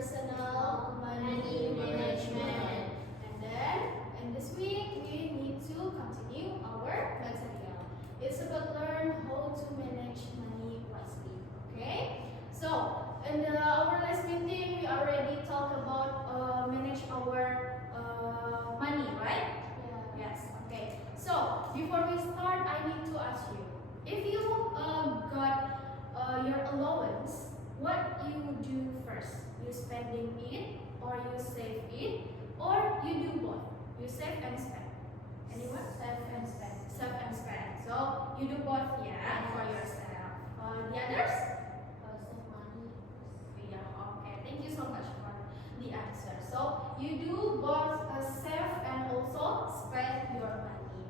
personal money management. And then in this week we need to continue our material. It's about learn how to manage money wisely. Okay? So in our last meeting we already talked about manage our money, right? Yes. Okay. So before we start, I need to ask you, if you got your allowance, what you do first? You spending it, or you save it, or you do both? You save and spend. Anyone? Save and spend. Save and spend. So you do both, yeah, for yourself. The others? Save money. Yeah. Okay. Thank you so much for the answer. So you do both save and also spend your money.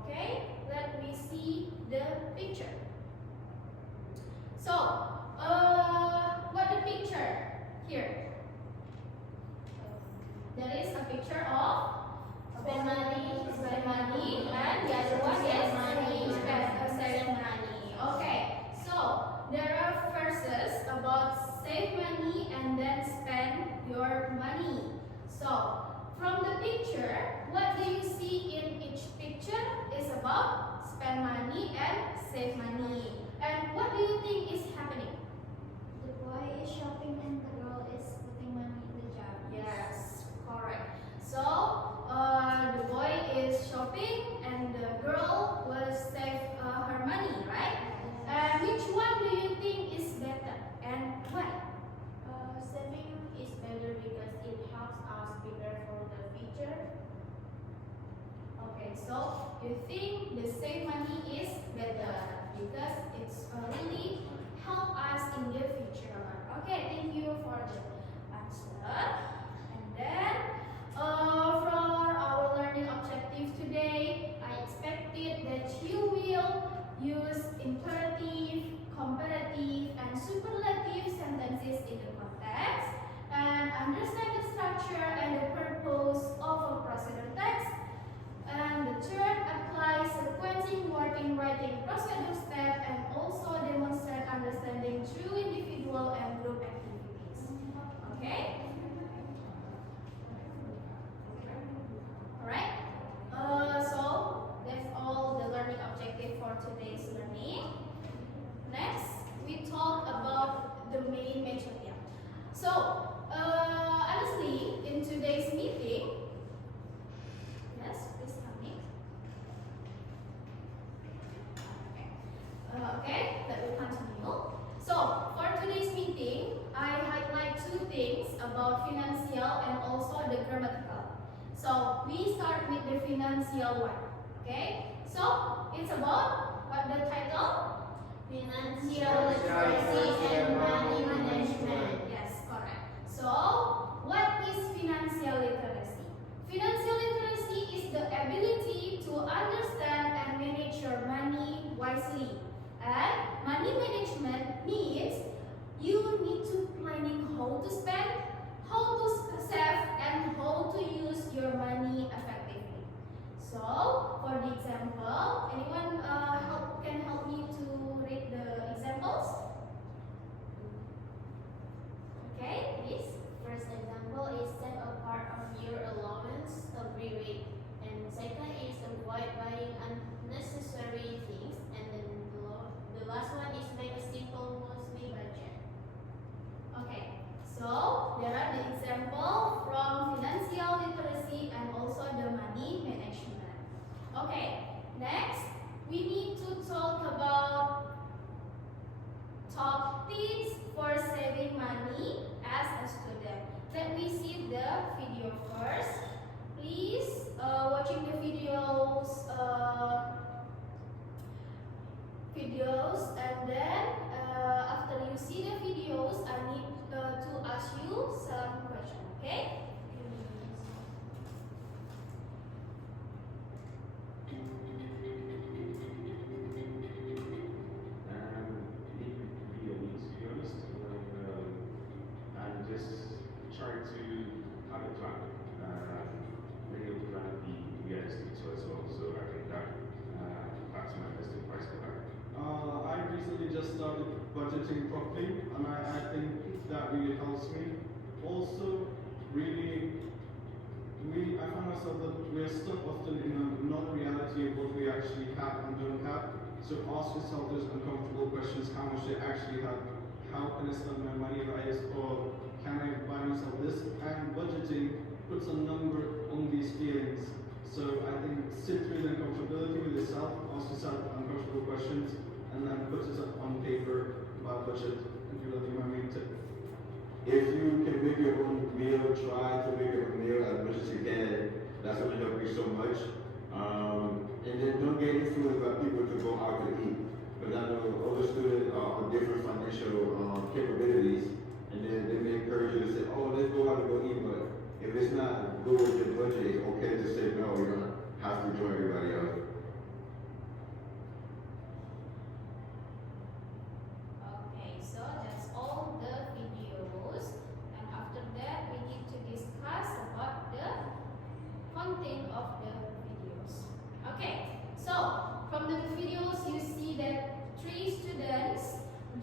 Okay. Let me see the picture. So, what the picture here? There is a picture of Spend money. spend money, and the other one is save money. Okay, so there are verses about save money and then spend your money. So from the picture, what do you see in each picture is about spend money and save money. And what do you think is happening? The boy is shopping and the girl is putting money in the jar. Yes, correct. So the boy is shopping and the girl will save her money, right? And which one do you think is better and why? Saving is better because it helps us prepare for the future. Okay, so you think the save money is better because it's really help us in the future. Okay, thank you for the answer. And then for our learning objective today, I expected that you will use imperative, comparative, and superlative sentences in the context and understand the structure and the purpose of a procedure text. And the third, apply sequencing word in writing procedure step and also demonstrate understanding through individual and group activities. Okay? Alright? So that's all the learning objective for today's learning. Next, we talk about the main material. So, honestly, in today's meeting, yes, please come in. Okay, let me continue. So, for today's meeting, I highlight two things about financial and also the grammatical. So, we start with the financial one. Okay, so it's about what the title? Financial literacy and money management. Yes, correct. So, what is financial literacy? Financial literacy is the ability to understand and manage your money wisely. And money management means you need to planning how to spend, how to save, and how to use your money effectively. So, for the example, anyone can help me to read the examples? Okay, please. First example is set apart of your allowance every week. And second is avoid buying unnecessary things. And then the last one is make a simple monthly budget. Okay, so there are the example from financial literacy and also the money management. Okay, next we need to talk about top tips for saving money as a student. Let me see the video first. Please watching the videos and then after you see the videos, I need to ask you some questions. Okay? Try to have a plan. Many of the plan be realistic as well, so I think that that's my best advice for that. I recently just started budgeting properly, and I think that really helps me. also really, I find myself that we are stuck often in a non-reality of what we actually have and don't have. So ask yourself those uncomfortable questions: how much do I actually have? How can I spend my money right? Or can I buy myself this? And budgeting puts a number on these feelings. So I think sit through the uncomfortability with yourself, ask yourself uncomfortable questions, and then put it up on paper by budget. And that'll be my main tip. If you can make your own meal, try to make your own meal as much as you can. That's going to help you so much. And then don't get influenced by people to go out to eat. Because I know other students are of different financial capabilities, and then they may encourage you to say, oh, let's go out and go eat. But if it's not good with your budget, it's okay to say no. You don't have to join everybody else. Okay, so that's all the videos, and after that we need to discuss about the content of the videos. Okay, so from the videos you see that 3 students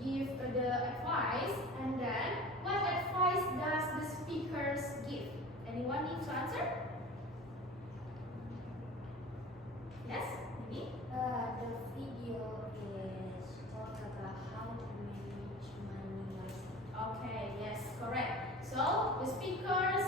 give the advice, and then what advice does the speakers give? Anyone need to answer? Yes, maybe? The video is talk about how to manage money wisely. Okay, yes, correct. So the speakers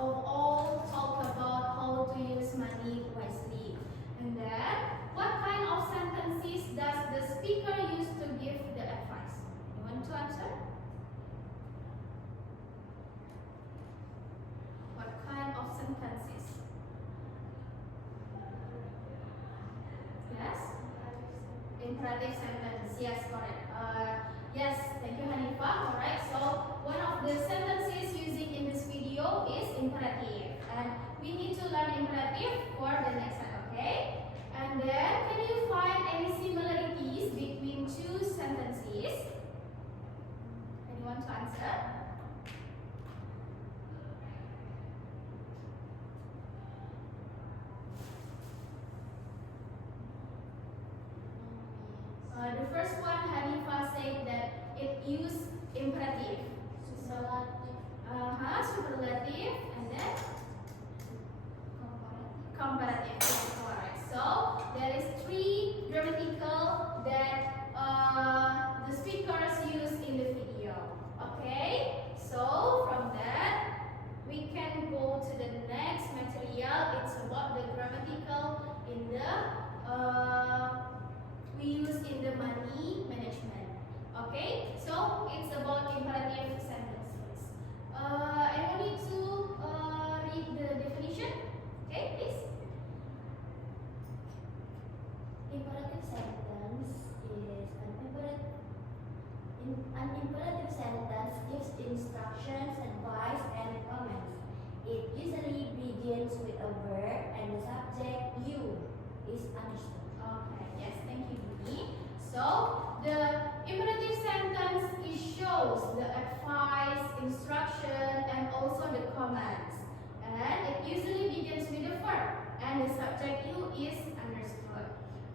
of all talk about how to use money wisely. And then, what kind of sentences does the speaker use to give the advice? You want to answer? What kind of sentences? Yes? Imperative sentence. Yes, correct. Yes, thank you, Hanifa. Alright, so one of the sentences using in this video is imperative. And we need to learn imperative for the next time, okay? And then, can you find any similarities between 2 sentences? Anyone to answer? The first one, Hanifa said that it used imperative. Superlative, and then comparative. Yes, correct. So there is 3 grammatical that the speakers use in the video. Okay. So from that we can go to the next material. It's about the grammatical in the we use in the money management. Okay, so it's about imperative sentences. I need to read the definition. Okay, please. Imperative sentence is an imperative sentence gives instructions, advice, and comments. It usually begins with a verb and the subject you is understood. Okay, yes, thank you, Dini. So the imperative sentence it shows the advice, instruction, and also the commands. And it usually begins with a verb, and the subject you is understood.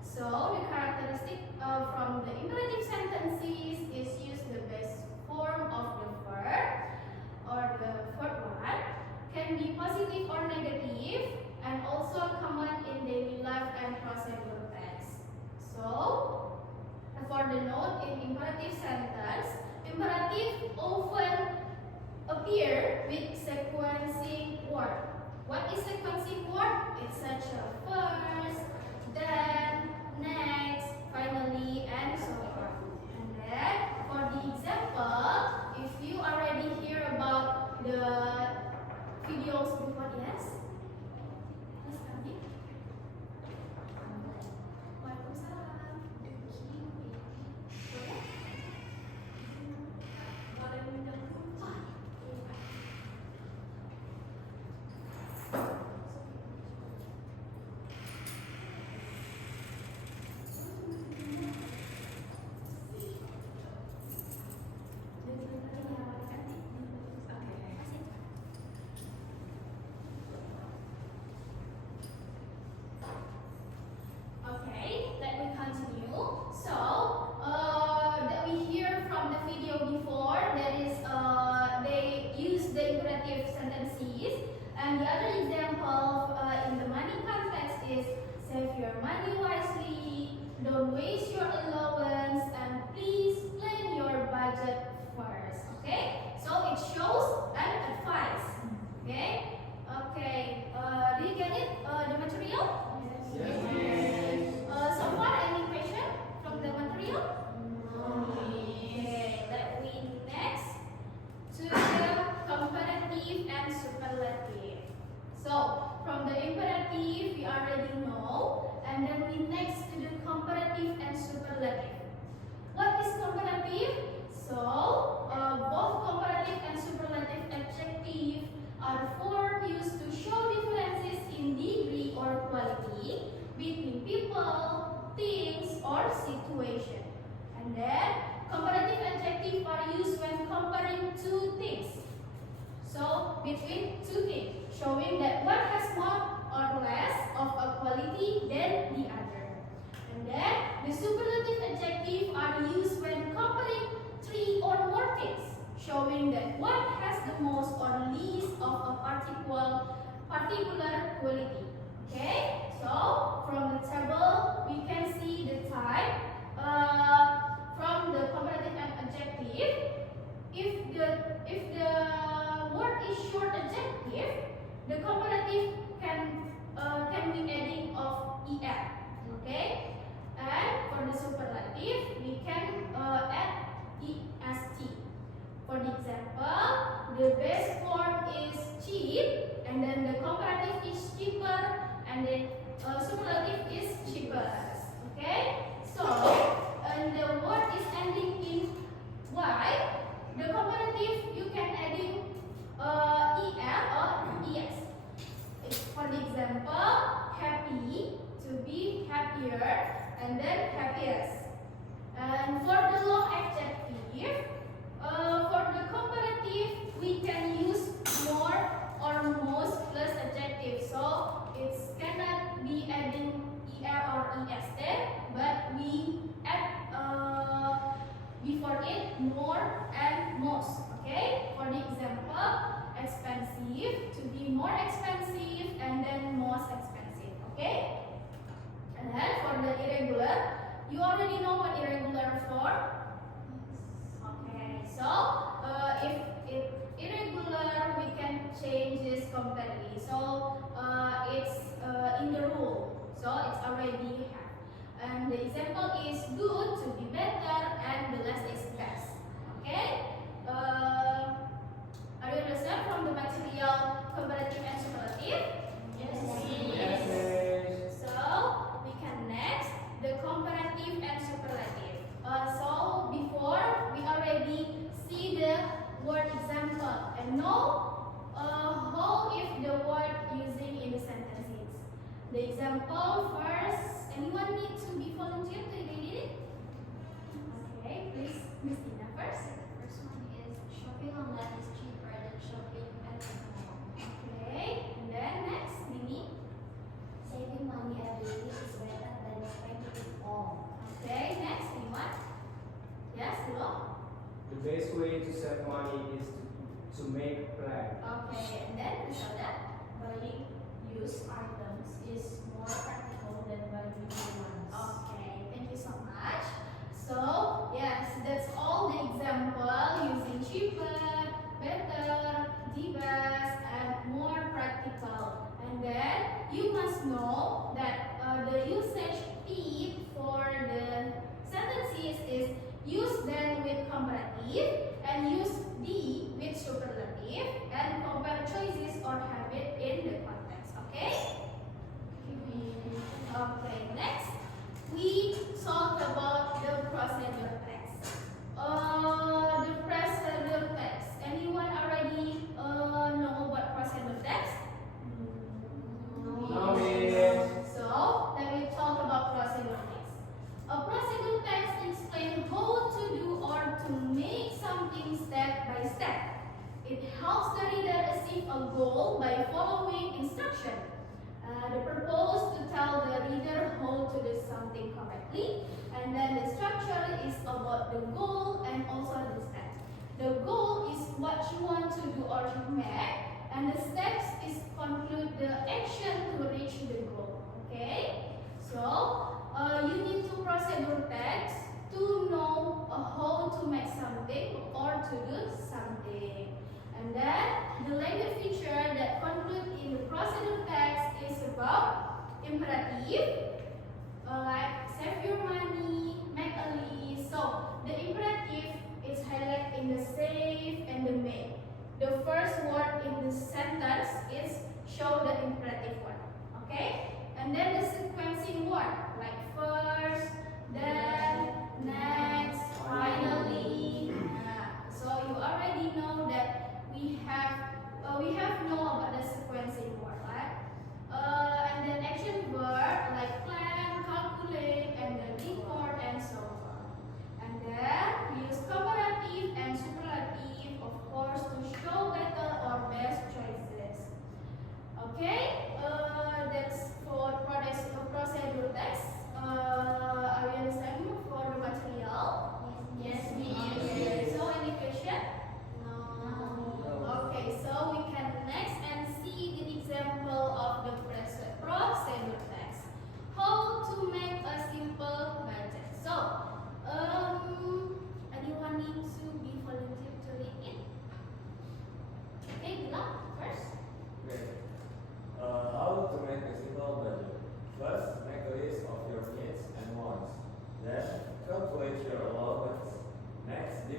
So the characteristic from the imperative sentences is use the base form of the verb or the verb one, can be positive or negative, and also common in daily life and possible tense. So for the note in imperative sentence, imperative often appear with sequencing word. What is sequencing word? It's such a first, then, next, finally, and so on. And then for the example, if you already hear about the videos before, yes? Yes, Nabi? Waalaikumsalam. Boleh? Boleh minta lupa. from the imperative, we already know. And then we next to the comparative and superlative. What is comparative? So, both comparative and superlative adjective are forms used to show differences in degree or quality between people, things, or situation. And then, comparative adjectives are used when comparing two things. So, between two things, showing that one has more or less of a quality than the other. And then, the superlative adjectives are used when comparing three or more things, showing that one has the most or least of a particular quality. Okay, so from the table we can see the type. From the comparative adjective, if the word is short adjective, the comparative can be adding of er. Okay, and for the superlative we can add est. For the example, the best form is cheap, and then the comparative is cheaper, and the superlative is cheapest. Okay, so and the word is ending in y. The comparative you can adding er or es. For the example, happy to be happier, and then happiest. And for the long adjective, for the comparative, we can use more or most plus adjective. So it cannot be adding er or est, but we add before it more and most. Okay. For the example, expensive to be more expensive, and then most expensive. Okay. And then for the irregular, you already know what irregular for. Okay, so if irregular, we can change this completely. So it's in the rule. So it's already have. And the example is good to be better, and the last is best. Okay. Are you understand from the material comparative and superlative? Yes. So we can next the comparative and superlative. So before we already see the word example and know how if the word using in the sentences. The example first. Anyone need to be volunteer to read it? Okay, please, Miss Tina first. First one is shopping online is cheaper than shopping at the mall. Okay, and then next, Mimi. Saving money every week is better than spending it all. Okay, next, anyone? Yes, Lo? The best way to save money is to make a plan. Okay, and then Griselda? Buying used items is more practical than buying new ones. Okay, thank you so much. So, yes, that's all the example using cheaper, better, the best, and more practical. And then you must know that the usage P for the sentences is use then with comparative and use D with superlative and compare choices or habit in the context. Okay? Okay, next we talk about the procedure text. The procedure text. Anyone already know what procedure text? No, miss. So let me talk about procedure text. A procedure text explains how to do or to make something step by step. It helps the reader achieve a goal by following instruction. The purpose to tell the reader how to do something correctly, and then the structure is about the goal and also the steps. The goal is what you want to do or to make, and the steps is conclude the action to reach the goal. Okay, so you need to procedure text to know how to make something or to do something. And then the language feature that conclude in the procedure text is about imperative, like save your money, make a list. So the imperative is highlighted in the save and the make. The first word in the sentence is show the imperative one.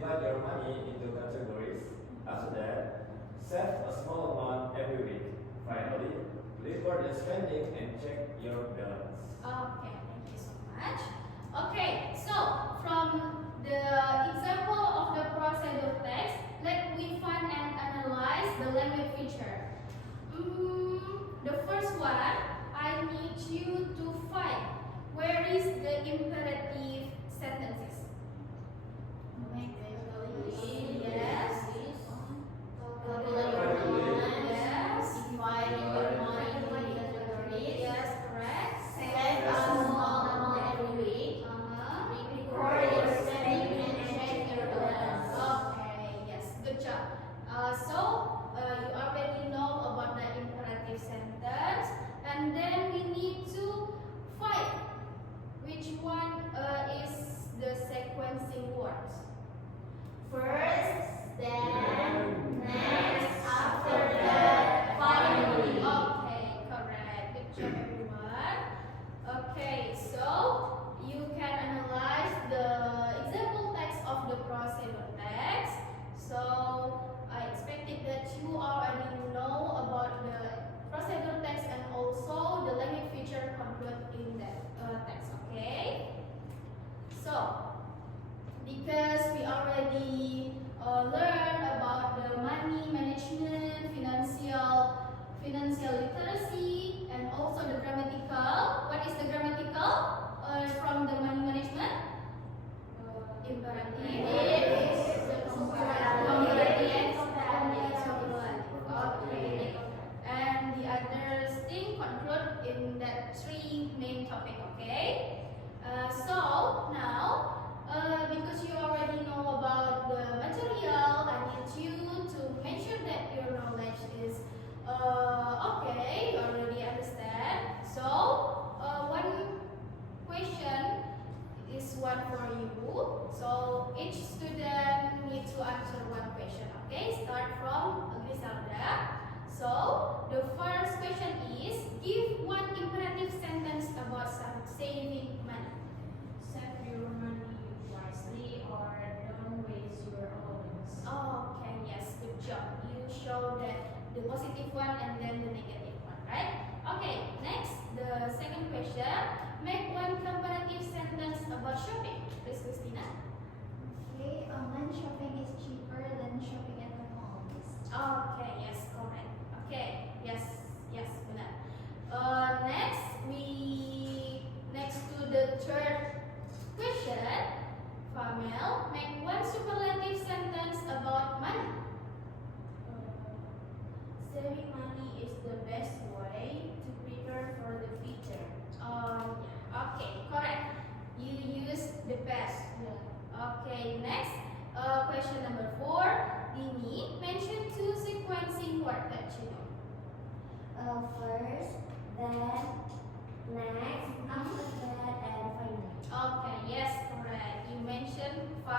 divide your money into categories. After that, save a small amount every week. Finally, report your spending and check your balance. Okay, thank you so much. Okay, so from the example of the procedure text, let we find and analyze the language feature. The first one, I need you to find where is the imperative sentences. Yes. Yes. Dividing your money into categories. Yes, correct. Save a small amount every week. Record your spending and check your balance. Okay, yes, good job. You already know about the imperative sentence, and then we need to find which one is the sequencing words. First, then, next, after that, finally. Okay, correct. Good job, everyone. Okay, so you can analyze the example text of the procedure text. So I expected that you already know about the procedure text and also the language feature concluded in that text. Okay. So because we already learned about the money management, financial literacy, and also the grammatical. What is the grammatical from the money management? Imperative, comparative, okay. And the other thing conclude in that three main topic. Okay. So now. Because you already know about the material, I need you to make sure that your knowledge is okay, you already understand. So, one question is one for you. So, each student need to answer one question, okay? Start from Griselda. So, the first question is, give one imperative sentence about saving money. Save your money wisely or don't waste your allowance. Okay, yes, good job. You show that the positive one and then the negative one, right? Okay, next, the second question. Make one comparative sentence about shopping. Please, Christina. Okay, online shopping is cheaper than shopping at the malls. Okay, yes, correct. Okay, yes, benar. Next to the third question. Famel, make one superlative sentence about money. Saving money is the best way to prepare for the future. Okay, correct. You use the best. Okay, next. Question number 4. Dini, mention 2 sequencing words that you know. First, then, next, after that, and finally. Okay, yes, correct. You mentioned 5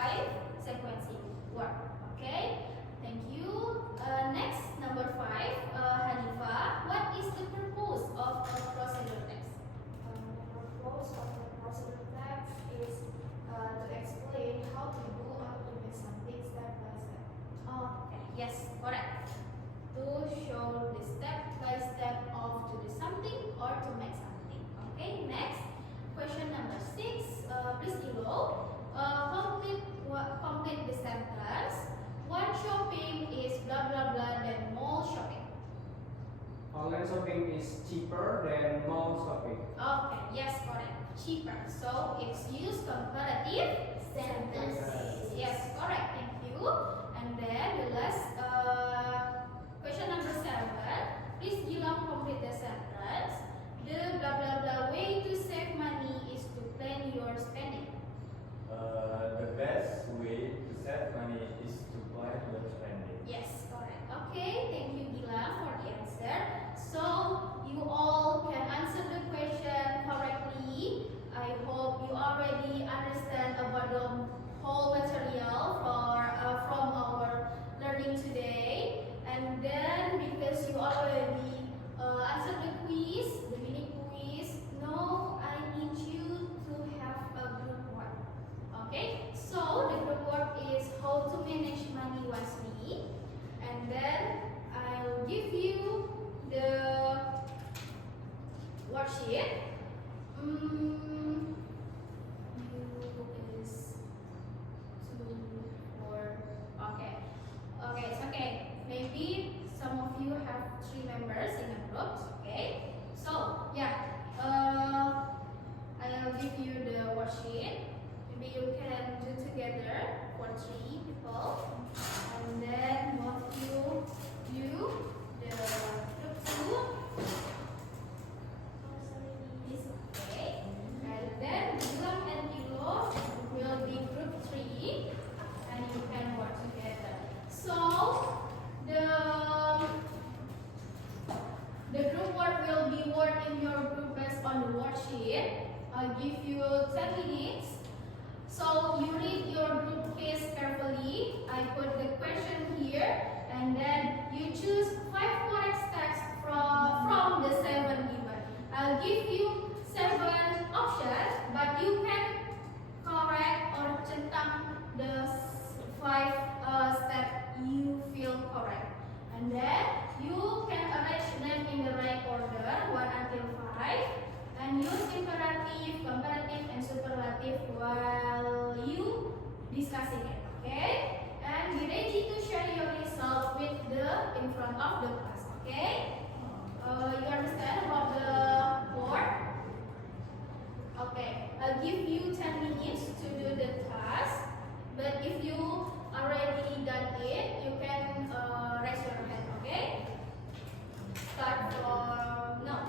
sequencing words. Okay, thank you. Next, number 5. Hanifa, what is the purpose of a procedure text? The purpose of the procedure text is to explain how to do or to make something step by step. Okay, yes, correct. To show the step by step of to do something or to make something. Okay, next. Question number 6. Please below. Complete the sentence. What shopping is blah blah blah than mall shopping? Online shopping is cheaper than mall shopping. Okay, yes, correct. Cheaper. So it's used comparative Sentences. Yes, correct. Thank you. And then the last question number 7. Please Gilang complete the sentence. The blah blah blah way to save money is to plan your spending. The best way to save money is to plan your spending. Yes, correct. Okay, thank you Gilang for the answer. So you all can answer the question correctly. I hope you already understand about wisely. And then I'll give you the worksheet. You is 2, 4. Okay. Okay, it's okay. Maybe some of you have 3 members in a group. Okay. So yeah, I'll give you the worksheet. Maybe you can do together for 3 people, and then both you do the group 2. Is okay. And then Gilang and Ilo will be group 3, and you can work together. So the group work will be worked in your group based on the worksheet. I'll give you 10 minutes. So you read your group case carefully. I put the question here, and then you choose 5 correct steps from the 7 given. I'll give you 7 options, but you can correct or centang the 5 steps you feel correct. And then you can arrange them in the right order, 1 until 5, and use imperative, comparative, and superlative while you discussing it. Okay? And be ready to share your result with in front of the class. Okay? You understand about the board? Okay. I'll give you 10 minutes to do the task. But if you already done it, you can raise your hand. Okay? Start from now.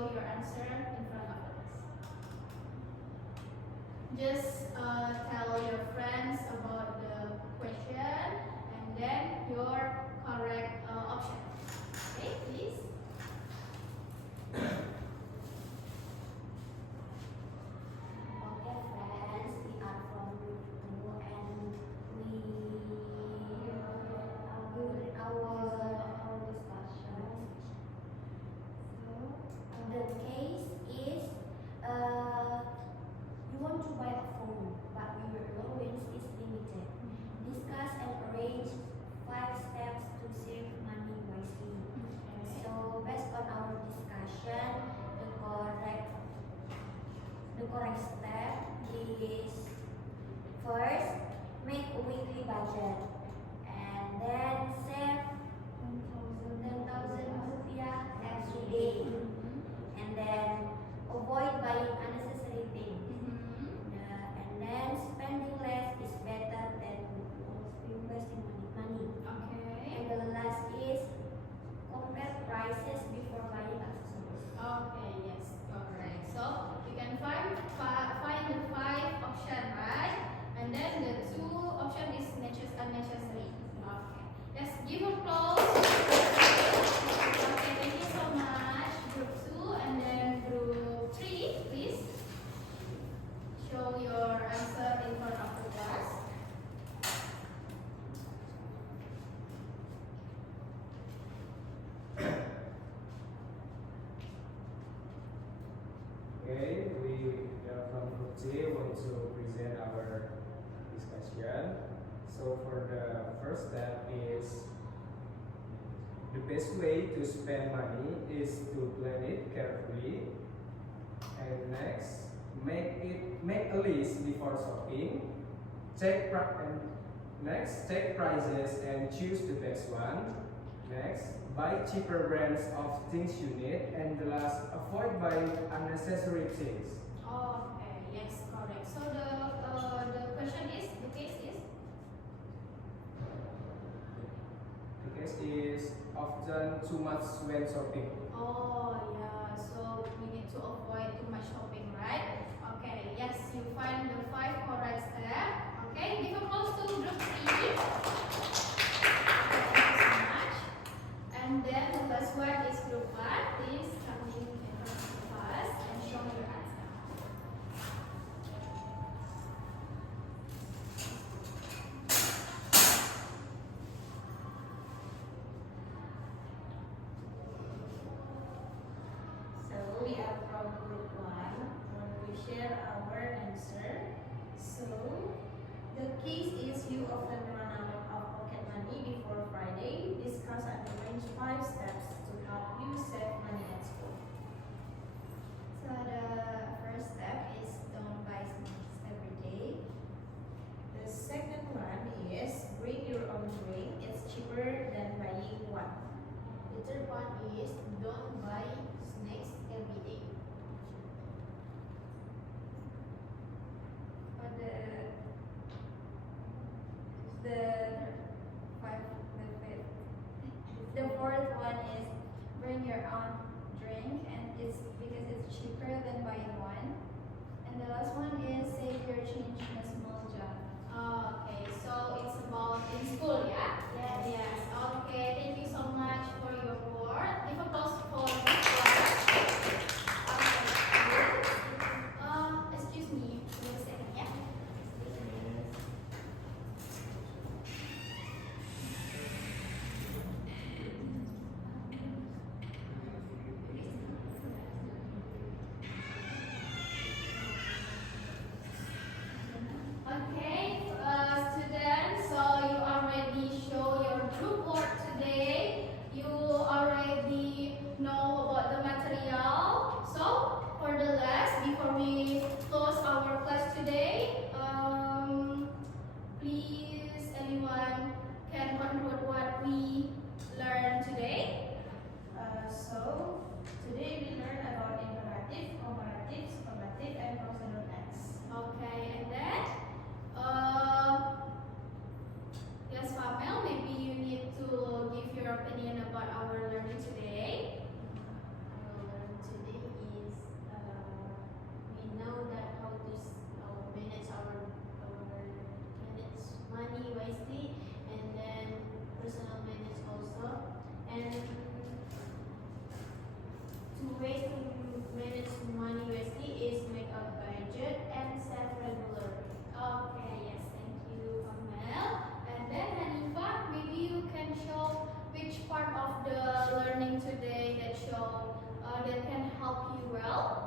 show your answer in front of us. Just tell your friends about the question and then your correct option. Okay, please. Okay, friends, we are from group 2 and we during our discussion. So the case is you want to buy a phone, but your allowance is limited. Discuss and arrange 5 steps to save money wisely. So based on our discussion, the correct step is first make a weekly budget and then save 10,000 rupiah every day and then avoid buying unnecessary things. And then spending less is better than investing money. Okay. And the last is compare prices before buying accessories. Okay, yes, correct. So you can find the 5 option, right? And then the 2 option is unnecessary. Okay. Let's give applause. Okay, thank you so much. Group 2 and then group 3, please. Show your answer in front of the class. Okay, we from Group C want to present our discussion. So for the first step is the best way to spend money is to plan it carefully. And next, make a list before shopping. Check prices and choose the best one. Next, buy cheaper brands of things you need, and the last, avoid buying unnecessary things. Okay, yes, correct. So the question is, the case is? The case is often too much when shopping. Oh yeah, so we need to avoid too much shopping, right? Okay, yes, you find the 5 correct steps. Okay, give applause to group 3. Thank you so much. And then the last one is group 1. Please come in front of us and show your answer. So we are from group 1. When we share our answer. So the case is you often run out of pocket money before Friday. Discuss and arrange 5 steps to help you save money at school. So the first step is don't buy snacks every day. The second one is bring your own drink. It's cheaper than buying one. The third one is don't buy snacks every day. For the fourth one is bring your own drink, and it's because it's cheaper than buying one. And the last one is save your change in a small job. Okay, so it's about in school, yeah? Yes. Yes. Okay, thank you so much for your word. Give applause for the class. Excuse me, wait a second, yeah? Okay, students, so you already show your group work today. You ways to manage money wisely is make a budget and save regularly. Okay, yes, thank you, Amel. And then Hanifa, maybe you can show which part of the learning today that can help you well.